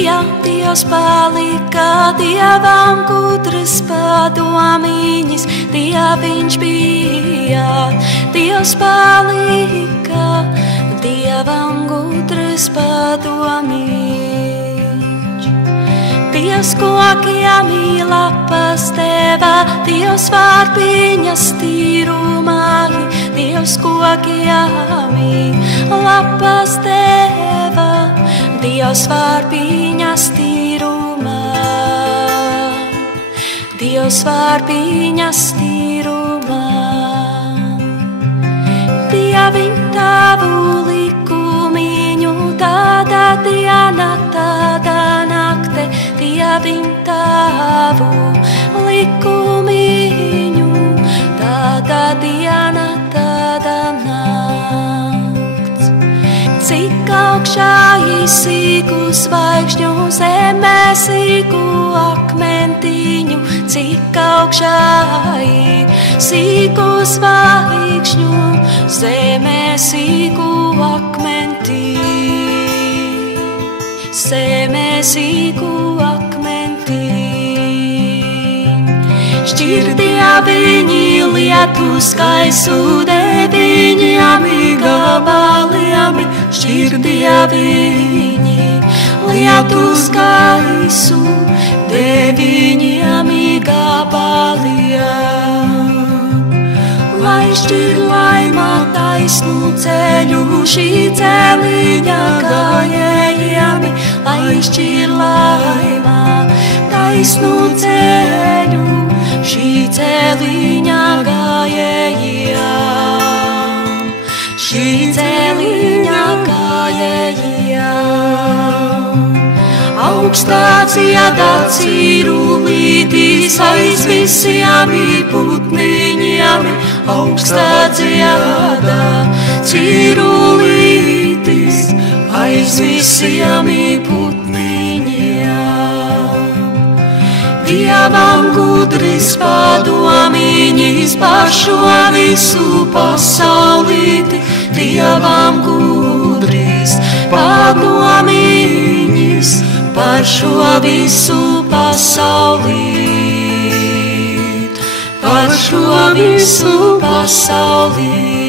bija, Dievs palika, Dievam gudras padomiņas, Dieviņš bija, Dievs palika, Dievam gudras padomiņš. Dievs kokiem lapas deva, Dievs vārpiņas tīrumai, Dievs kokiem lapas deva, Dievs vārpiņas tīrumai, Dievs vārpiņas tīrumai. Dieviņ tavu likumiņu, tāda diena, tāda nakte, Dieviņ tavu likumiņu, tāda diena, tāda nakts. Cik augšā sīku zvaigžņu, zemē sīku akmentiņu, cik augšā sīku zvaigžņu, zemē sīku akmentiņu, zemē sīku akmentiņu. Šķirdieviņi lietu skaisu, deviņiem gabaliem, šķirdieviņi lietu skaisu, deviņiem gabaliem. Lai šķir laimā taisnu ceļu, šī celiņa gājējiem, lai šķir laimā taisnu ceļu, šī celiņa gājējiem, šī celiņa gājējiem. Augstā dziedā cīrulītis aiz visiem putniņiem, augstā dziedā cīrulītis aiz visiem putniņiem. Dievam gudris padomiņas par šo visu pasaulīti, Dievam gudris padomiņas par šo visu pasaulīt, par šo visu pasaulīt.